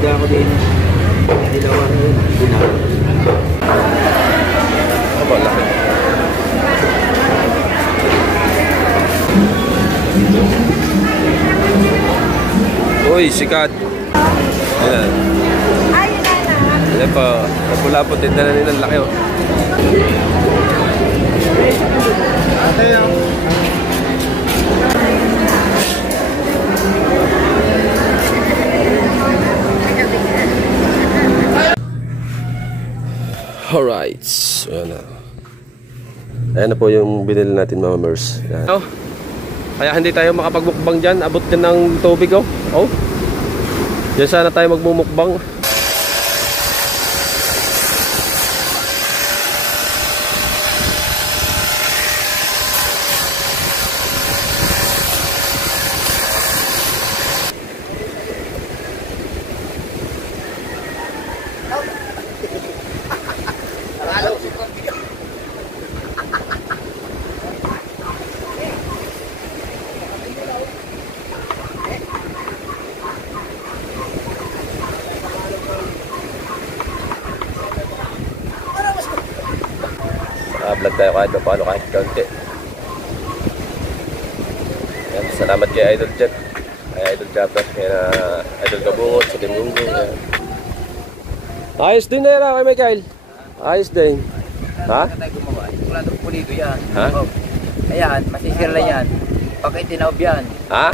duda ako din. Dilawan yun. Dilawan. Aba, laki. Uy, sikat. Ayan. Ayan pa. Napula po, tinda na nila. Laki, oh. Ate yan. Alright. Ayan na. Ayan na po yung binili natin, Mama Mers. Ayan. Oh. Kaya hindi tayo makapagbukbang dyan. Abot din ng tubig, oh. Oh. Diyan sana tayo magmumukbang. Vlog tayo kahit paano, kahit kaunti. Ayan, salamat kay Idol Jet, kay Idol Japper, kay Idol Gabungot, sa Dimunggo. Ayos din na yan kay Michael. Ayos din. Ha? Wala itong pulido yan. Ha? Ayan, masisira yan. Pagka itinaob yan. Ha?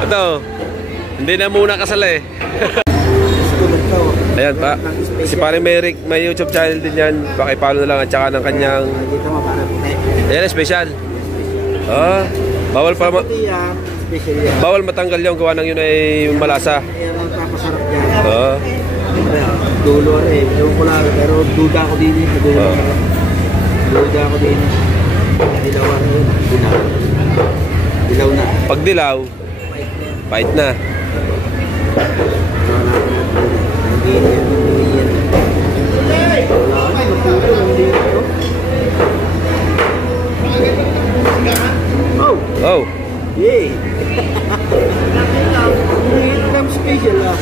Ito, hindi na muna kasal eh. Ayan pa, si Paring Merrick, may YouTube channel din yan. Pakipalo na lang at saka ng kanyang... Ayan, special. Ah, bawal pa bawal matanggal yung gawa ng yun ay malasa. Ayan ang papasarap dyan. Ah. Dulo eh, ewan ko lang, pero duda ako din eh. Duda ako din eh. Dilawan yun. Dilaw na. Pag dilaw, pahit na. Oh! Oh! Yay! Ito lang special ah.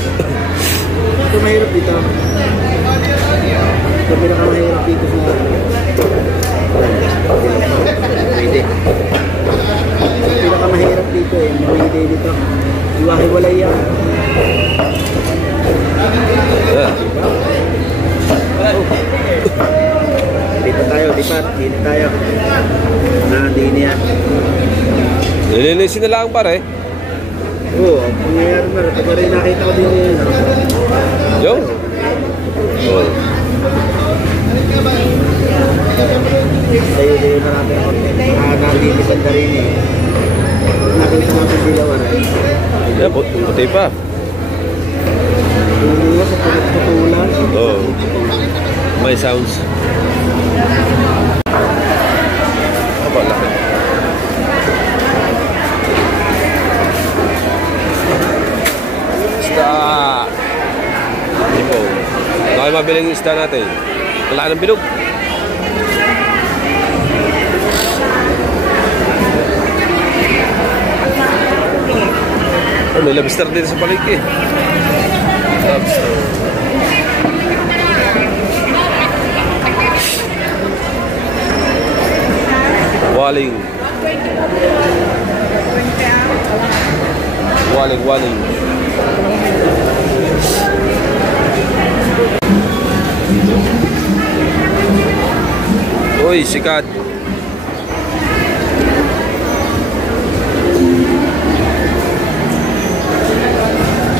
Ito mahirap dito. Ito pinakamahirap dito sa... Pwede. Pinakamahirap dito eh. Pwede dito. Iwahiwalay yan. Dito tayo, dipat. Dito tayo. Dini yan. Nilinisin na lang pare. Oo, pangyayari na. Taga rin nakita ko din yun. Yo? Oh. Tayo din na natin ako. Nakakalipisan ka rin eh. Nakita natin dilawan eh. Yeah, puti pa. Tulo sa putulan. Oh. May sounds. Apa laki. Isda. Ipo. Kaya mabiling isda natin. Wala ng bilog. Oh, may lobster dito sa palengke. Lobster. Waling. Waling. Uy, sikat.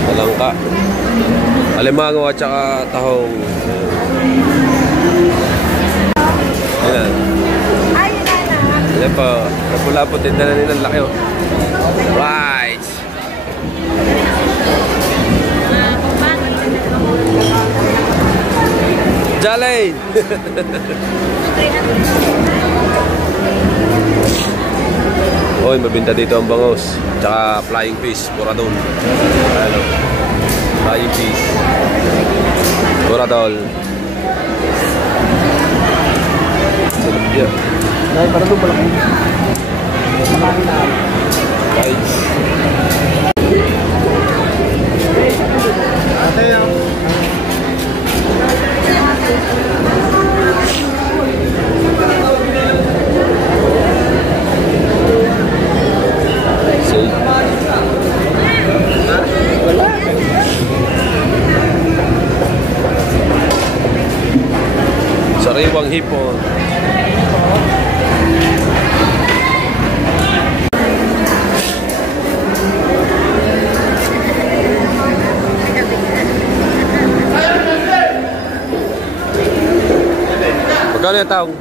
Talangka. Alimango at saka tahong. Ayan. Ayan pa. Napula po. Tinda na nila. Laki oh. Right. Jalain. Oy, mabinta dito ang bangos. Tsaka flying fish. Puradol. Ano? Flying fish. Puradol. Yeah. Dahil para doon malaki. Malaki na. Guys. Ate yung... Sariwang hipon. Magkano yung tahong?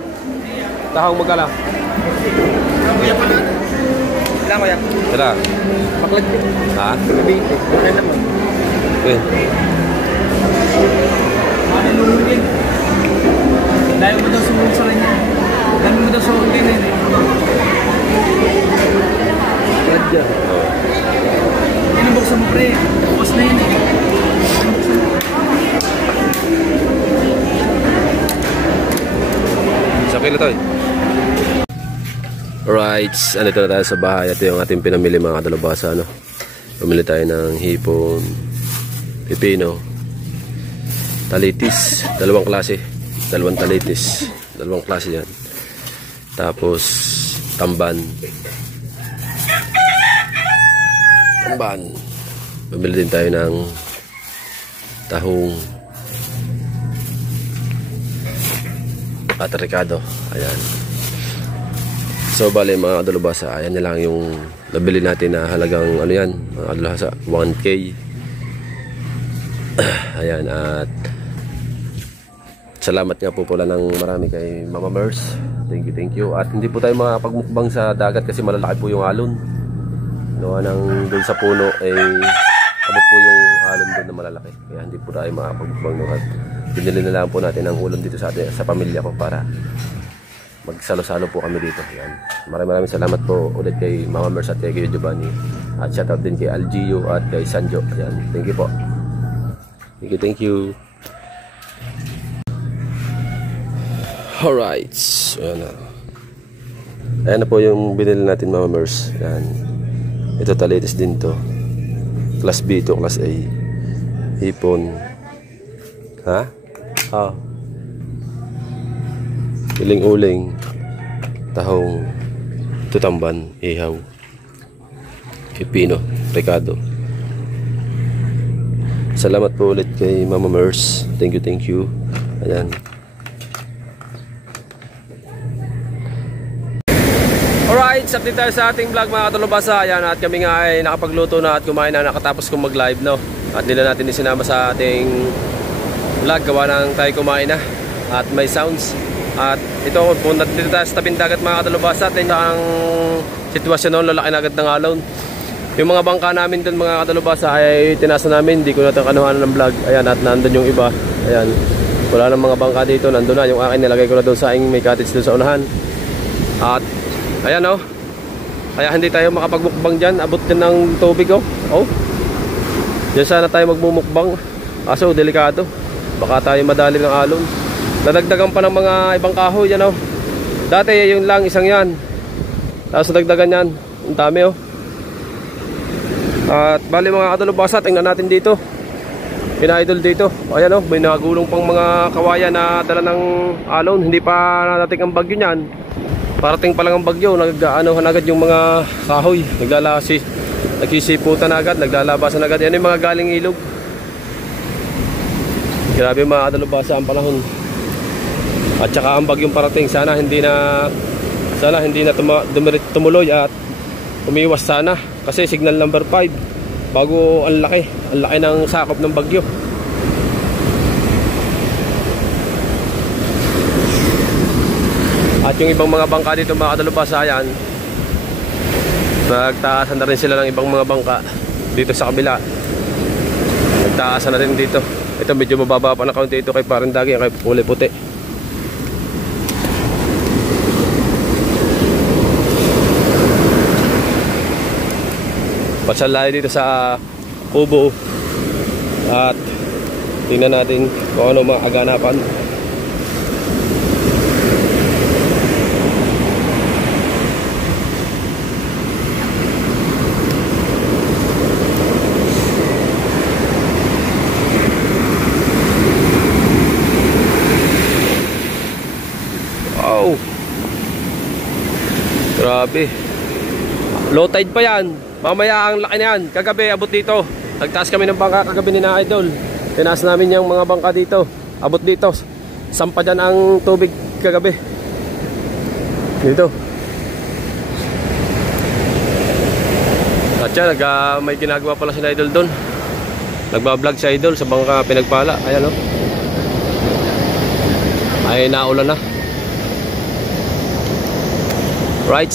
Tahong magkala? Ilang kuya? Tara. Paklag din. Ha? 20. Wala naman. Okay. Ano nung din? Dahil mo daw sumulong sa kanya. Dahil mo daw sumulong din eh. Radya. Inubuksan mo pre. Tapos na yun eh. Inubuksan mo. Sa kilo to eh. Alright, andito na tayo sa bahay. Ito yung ating pinamili mga kadalubhasa, no? Pumili tayo ng hipon, pipino, talitis, dalawang klase, dalawang talitis, dalawang klase yan. Tapos tamban. Pumili din tayo ng tahong at ricado. Ayan. So bale mga kadalubhasa, ayan na lang yung nabili natin na halagang ano yan, mga kadalubhasa, 1K. Ayan, at salamat nga po pala ng marami kay Mama Mers. Thank you. At hindi po tayo makapagmukbang sa dagat kasi malalaki po yung alon. Nawa nang doon sa puno abot po yung alon doon na malalaki. Kaya hindi po tayo makapagmukbang doon. At binili na lang po natin ang ulam dito sa pamilya ko para magsalo-salo po kami dito. Yan. Maraming salamat po ulit kay Mama Mers at kay Giovanni. At shoutout din kay Algio at kay Sanjo. Yan. Thank you po. Thank you. Alright. Ayan na. Ayan na po yung binili natin Mama Mers. Yan. Ito talitis din to. Class B to, Class A. Hipon. Ha? Ah. Uling-uling, tahong, tutamban, ihaw, pipino, ricado. Salamat po ulit kay Mama Mers. Thank you. Ayan. Alright, update tayo sa ating vlog mga kadalubhasa. Ayan, at kami nga ay nakapagluto na at kumain na, nakatapos kong mag-live, no? At hindi na natin isinama sa ating vlog, gawa nang tayo kumain na at may sounds. At ito, punta dito tayo sa tabing dagat mga kadalubhasa. Ito ang sitwasyon noon, lalaki na agad ng alon. Yung mga bangka namin doon mga kadalubhasa ay tinasa namin, hindi ko natin kanuhanan ng vlog. Ayan, at nandun yung iba. Ayan, wala ng mga bangka dito, nandun na. Yung akin nilagay ko na doon sa aking may cottage doon sa unahan. At ayan o, kaya hindi tayo makapagmukbang dyan. Abot din ng tubig o. Diyan sana tayo magmumukbang. Kaso delikado, baka tayo madali ng alon. Nadagdagan pa ng mga ibang kahoy yan o. Dati yung lang isang yan, tapos nadagdagan yan. Ang dami o. At bali mga kadalubhasa, tingnan natin dito. Pina-idol dito. Ayan o, may nagulong pang mga kawayan na dala ng alon. Hindi pa nadating ang bagyo niyan. Parating pa lang ang bagyo, nag-aanohan agad yung mga kahoy. Nagsisiputan agad, naglalabasan agad. Yan yung mga galing ilog. Grabe mga kadalubhasa ang panahon. At saka ang bagyong parating, sana hindi na tumuloy at umiwas sana. Kasi signal number 5, bago ang laki ng sakop ng bagyo. At yung ibang mga bangka dito mga kadalubhasa, ayan, nagtaasan na rin sila ng ibang mga bangka dito sa kabila. Nagtaasan na rin dito. Ito medyo mababa pa na kaunti ito kay Parindagi, kay kulay puti. Pasalay dito sa kubo at tingnan natin kung ano mga kaganapan. Grabe. Low tide pa yan. Mamaya ang laki na yan. Kagabi abot dito. Nagtaas kami ng bangka kagabi ni na Idol. Tinaas namin yung mga bangka dito. Abot dito. Sampa dyan ang tubig kagabi. Dito. At yan, may ginagawa pala si Idol doon. Nagbablog si Idol sa bangka pinagpala. Ayan o. Ay naulan na. Right.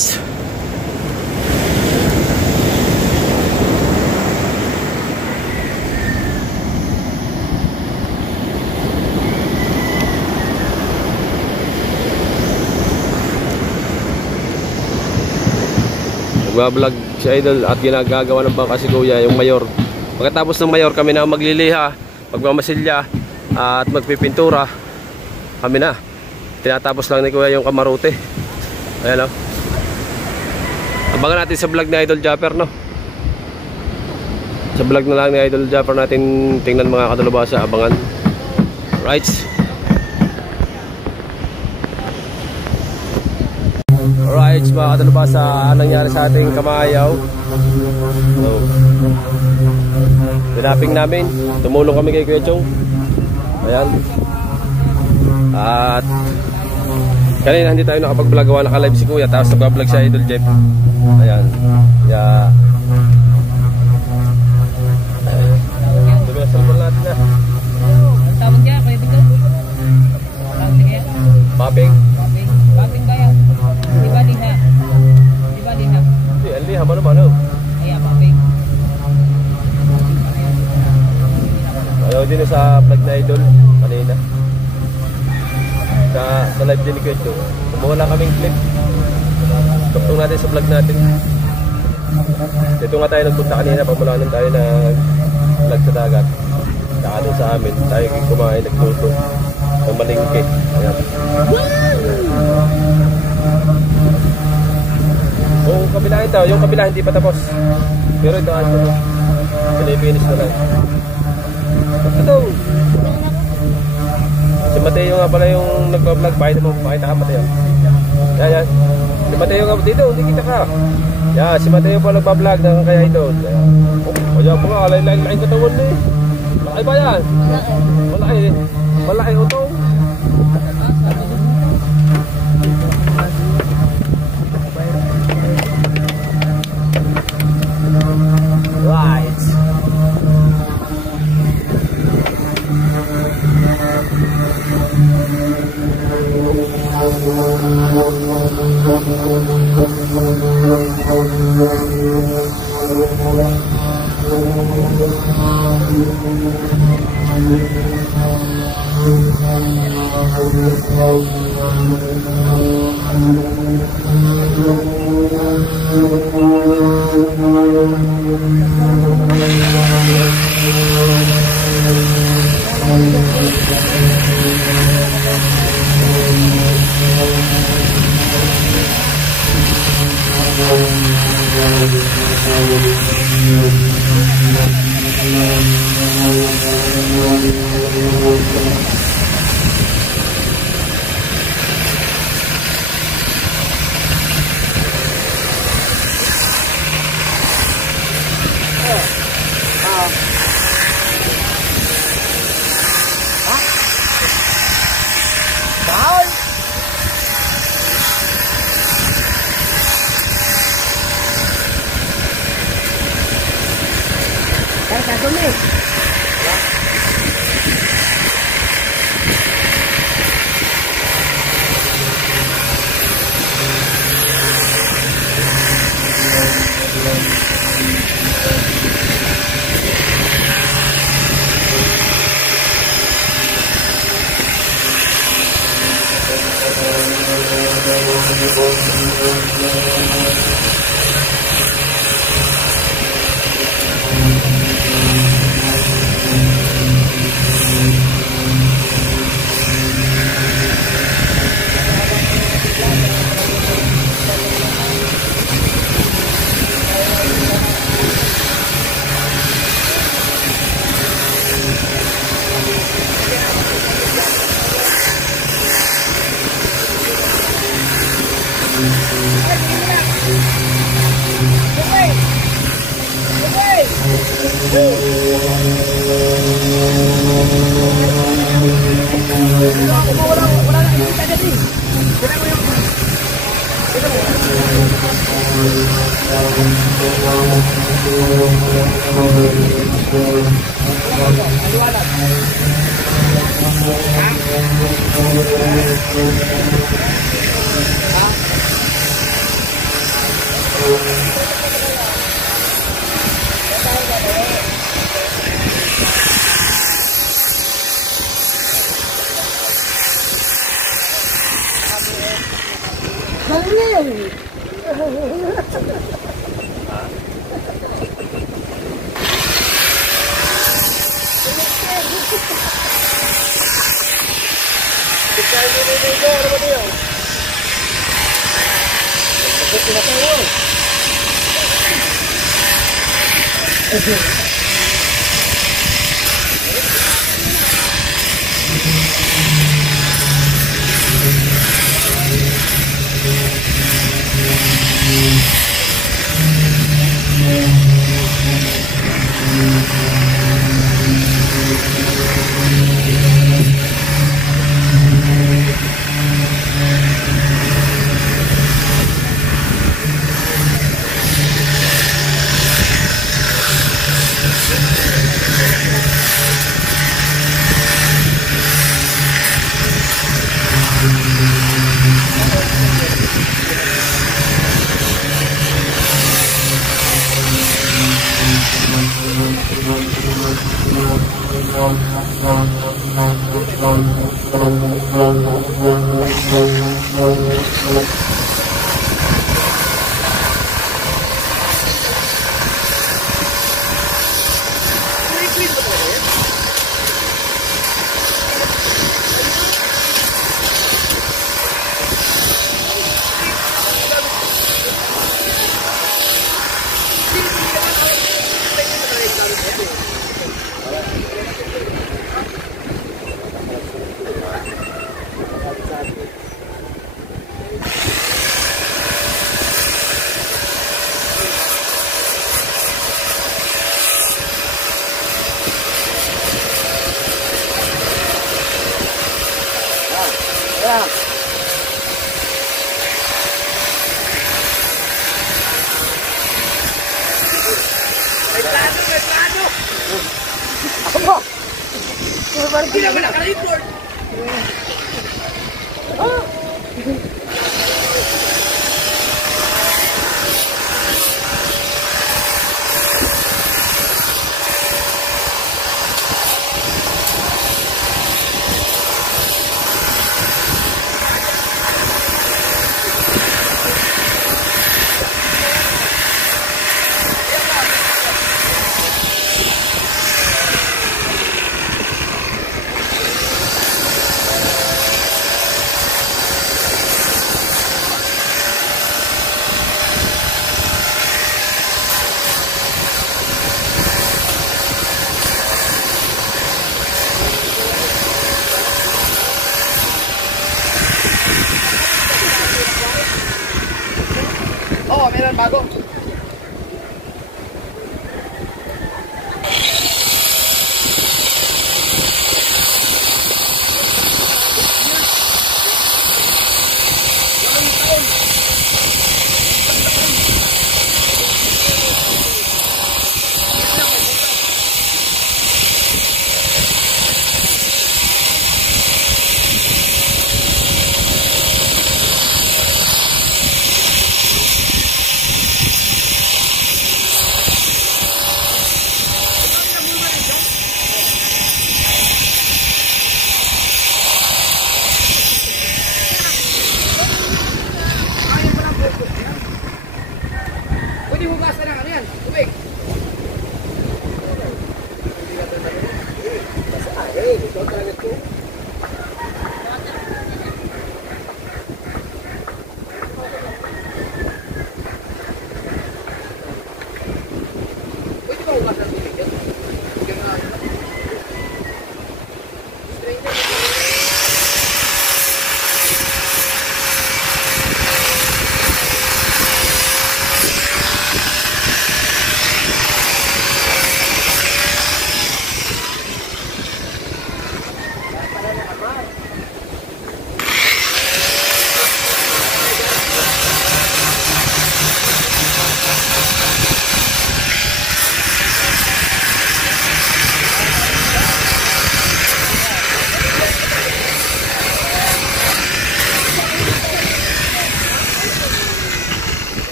Nagbablog si Idol at ginagawa ng bangka si Kuya, yung mayor. Pagkatapos ng mayor, kami na magliliha, magmamasilya at magpipintura. Kami na. Tinatapos lang ni Kuya yung kamarote. Ayan o. Abangan natin sa vlog ni Idol Japper, no? Sa vlog na lang ni Idol Japper natin tingnan mga kadalubasa. Abangan. Right. Alright, mga kadalubasa, anong nangyari sa ating kamayaw? So, pinaping namin. Tumulong kami kay Kuya Chong. Ayan. At kanina hindi tayo nakapag-vlog, gawa naka-live si Kuya, tapos nag-vlog si Idol Jeff. Ayan. Yeah. Sabi na, salpon natin na. Ang tawag niya, pwede ka? Tawag niya? Paping. Paping ba yan? Di ba diha? Di ba diha? Hindi, ali, haba naman o. Ayan, paping. Ayaw din sa vlog na Idol kanina. Sa live din ni Kuya Chong. Kumuha lang kaming clip. Tuktong natin sa vlog natin. Dito nga tayo nagpunta kanina. Pamula nun tayo na vlog sa dagat. Saka doon sa amin. Tayo kumain, nagluto ng malingke. Ayan. Yung kabila ito, yung kabila hindi pa tapos. Pero ito ano, pinipinish na lang. Ito. Si Mateo nga pala yung nagpa-vlog. Pakita ka Mateo. Yan. Si Mateo nga dito, hindi kita ka. Yan, si Mateo pa nagpa-vlog ng kaya ito. Kaya po nga, alay-laing katawan na eh. Malaki ba yan? Malaki. Malaki utong. Right. Ay,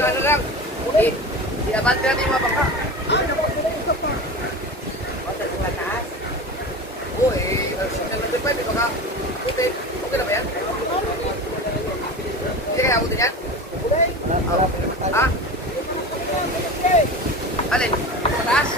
Yung ano lang, i-abante natin yung mga bangka. Oo, signal lang din pa, di ba ka? Okay na ba yan? Hindi kaya abutin yan? Ha? Alin? Mataas?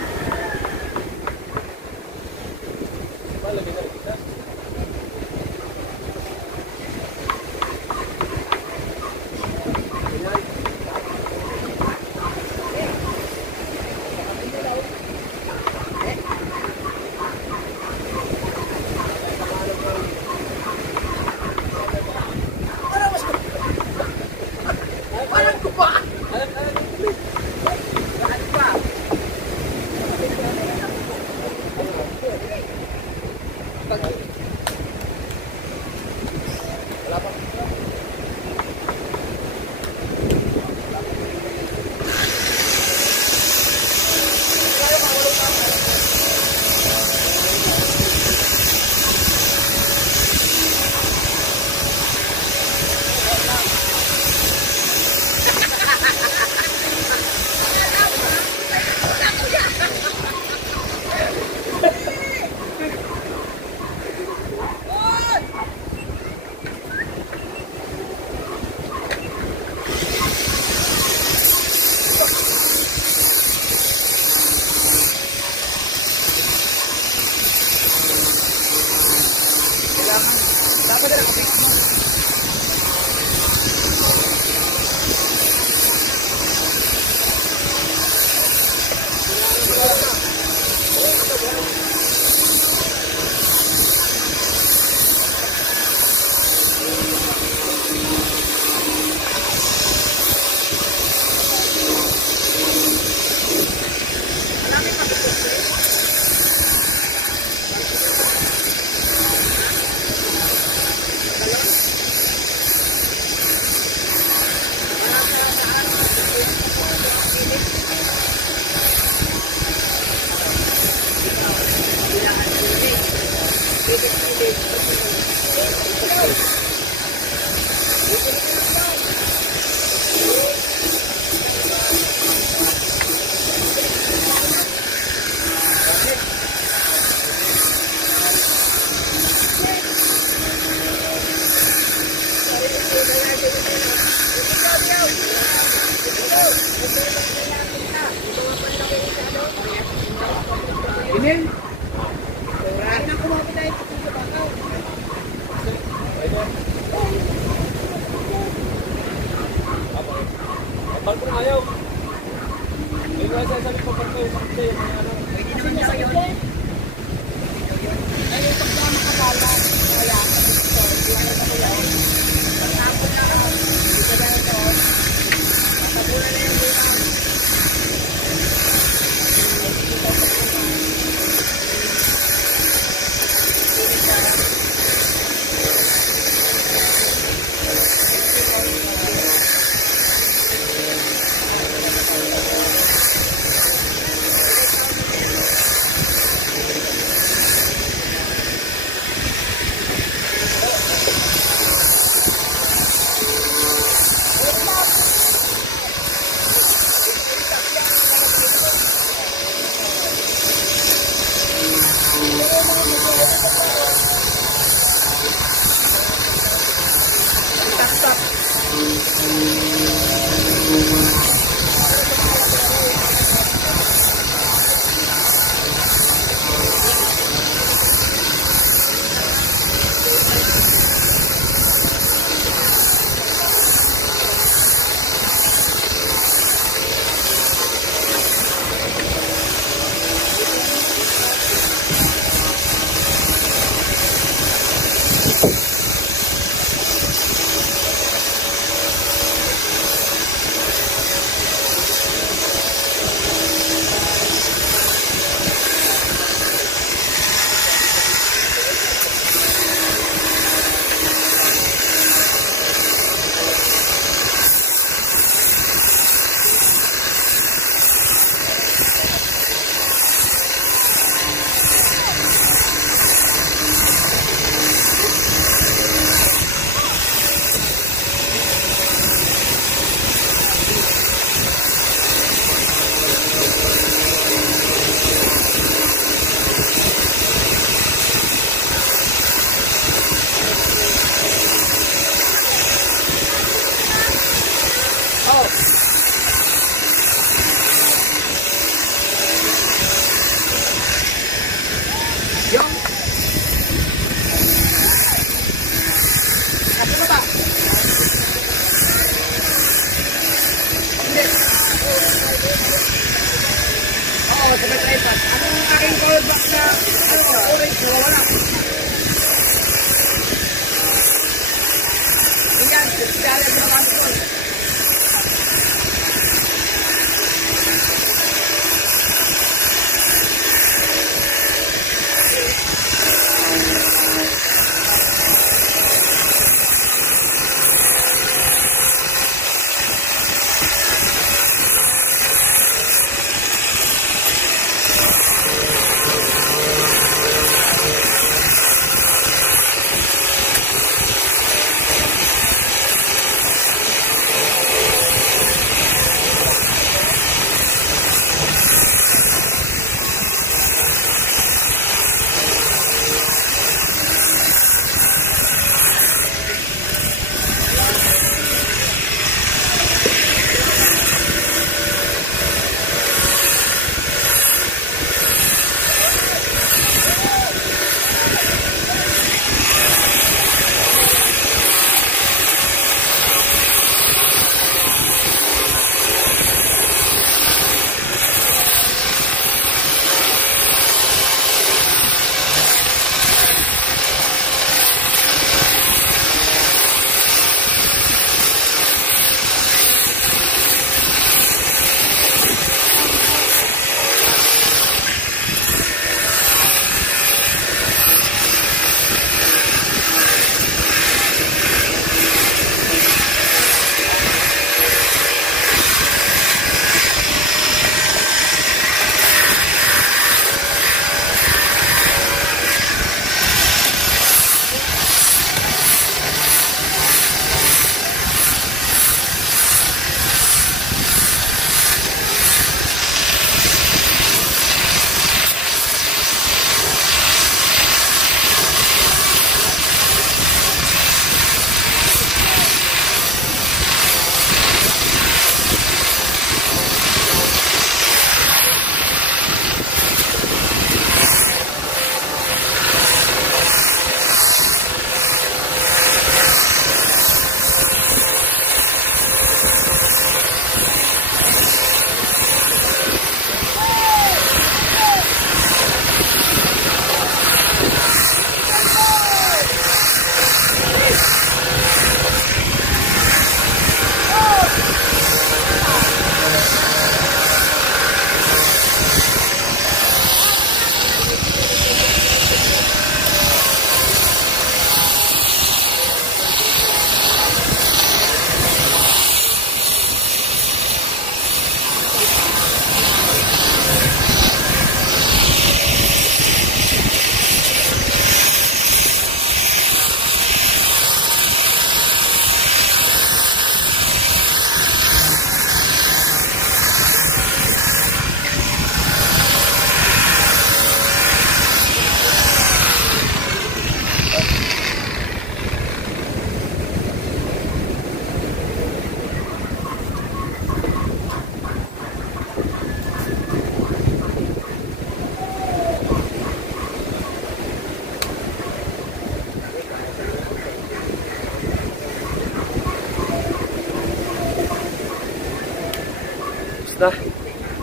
na.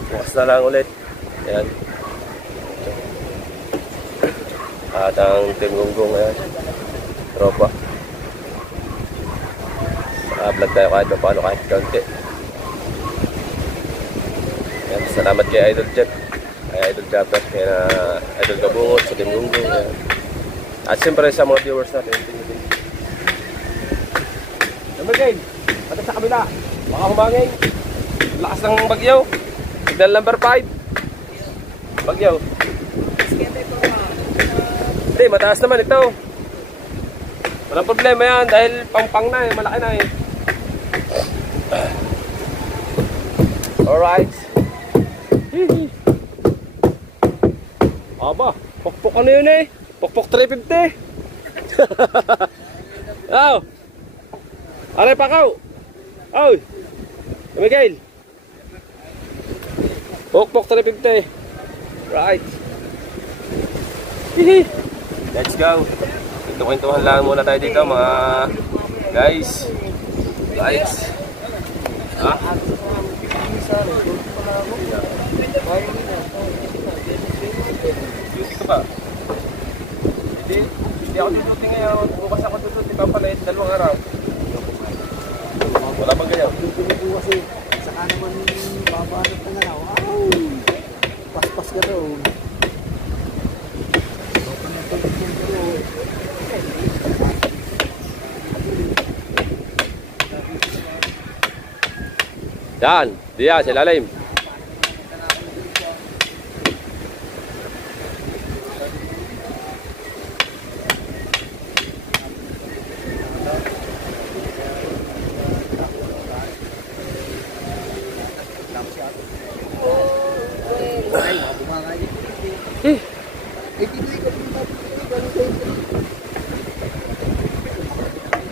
Bukas na lang ulit. Ayan. At ang Team Gunggong, ayan. Tropa. Vlog tayo kahit paano, kahit kaunti. Ayan. Salamat kay Idol Jet, kay Idol Japper, kay Idol Gabungot, sa Team Gunggong. Ayan. At siyempre sa mga viewers natin. Number game, pati sa kabila, baka humangin. Lakas ng bagyo. Signal number 5. Bagyo. Hindi, mataas naman ito. Walang problema yan dahil pang na eh, malaki na eh. Alright. Aba, pokpok ano yun eh? Pokpok 350. Oh. Aray pakaw. Oy. Miguel. Pokpok 350. Right. Let's go. Kwentuhan lang muna tayo dito mga guys. Guys. Ha? Duty ka ba? Hindi ako duty ngayon. Bukas ako duty. Pampalit. 2 araw. Wala bang ganyan? Dito kasi, saka naman babanat na nga. Wow! Paspas ka daw. Yan, diyan, sa ilalim.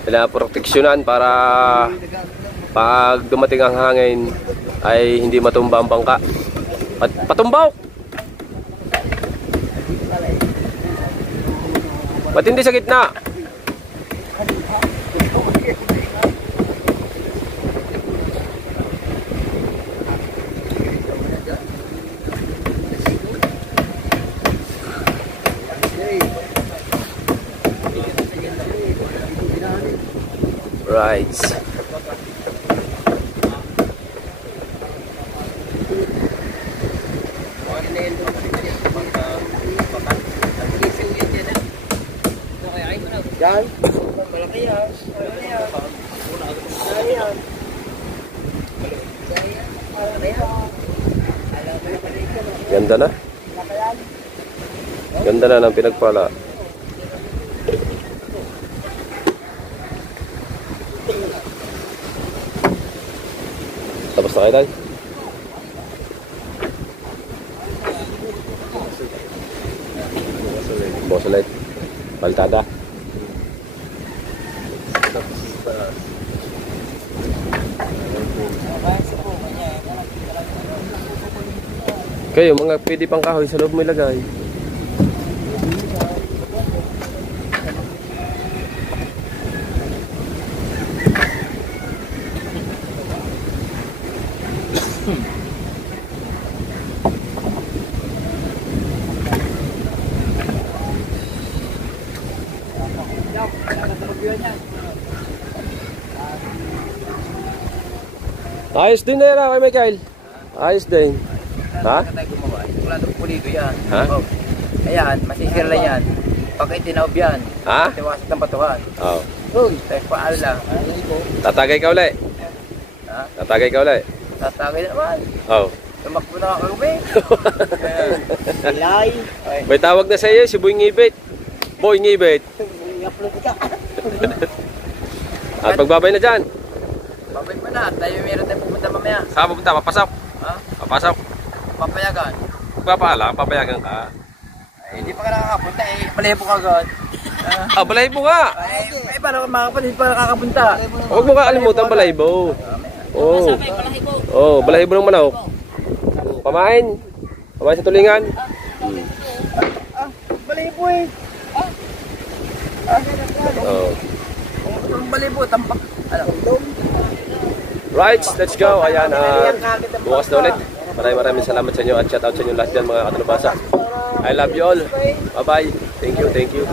Pinaproteksyonan para pag dumating ang hangin ay hindi matumba ang bangka. Patumbaw! Ba't hindi sa gitna? Right. Yan. Malaki yan. Ganda na. Ganda na ng pinagpala. Tapos na kayo tayo? Bukas ulit. Baltada. Kayo, mga pwede pang kahoy sa loob mo ilagay. Ayos din na yan kay Michael. Ayos din. Ha? Wala itong pulido yan. Ha? Oh. Ayan, masisira lang yan. Pag itinaob yan, Ha? tiwasat ng batuhan. Oo. Dahil paal lang. Tatagay ka uli. Ha? Tatagay ka uli. Tatagay na naman. Oo. Tumakbo na ako kami. Silay. May tawag na sa iyo, si Boy Ngibit. Boy Ngibit. At pagbabay na dyan. Babay pa na. Tayo meron tayong pupunta mamaya. Saan pupunta? Papasok. Ha? Papasok. Papayagan. Papaalam, papayagan ka. Ay, hindi pa ka nakakapunta eh. Palayo ka agad. Ah, Balaybo nga. Ay, paano ka makakapunta? Hindi pa nakakapunta. Huwag mo kakalimutan Balaybo. Oo. Oh, Balaybo ng manok. Pamain. Pamain sa tulingan. Balibo eh. Oh. Ang balibo, tampak. Ano? Right, let's go. Ayan, bukas na ulit. Maraming salamat sa inyo at shout out sa inyo lahat dyan mga katanubasa. I love you all. Bye bye. Thank you, thank you.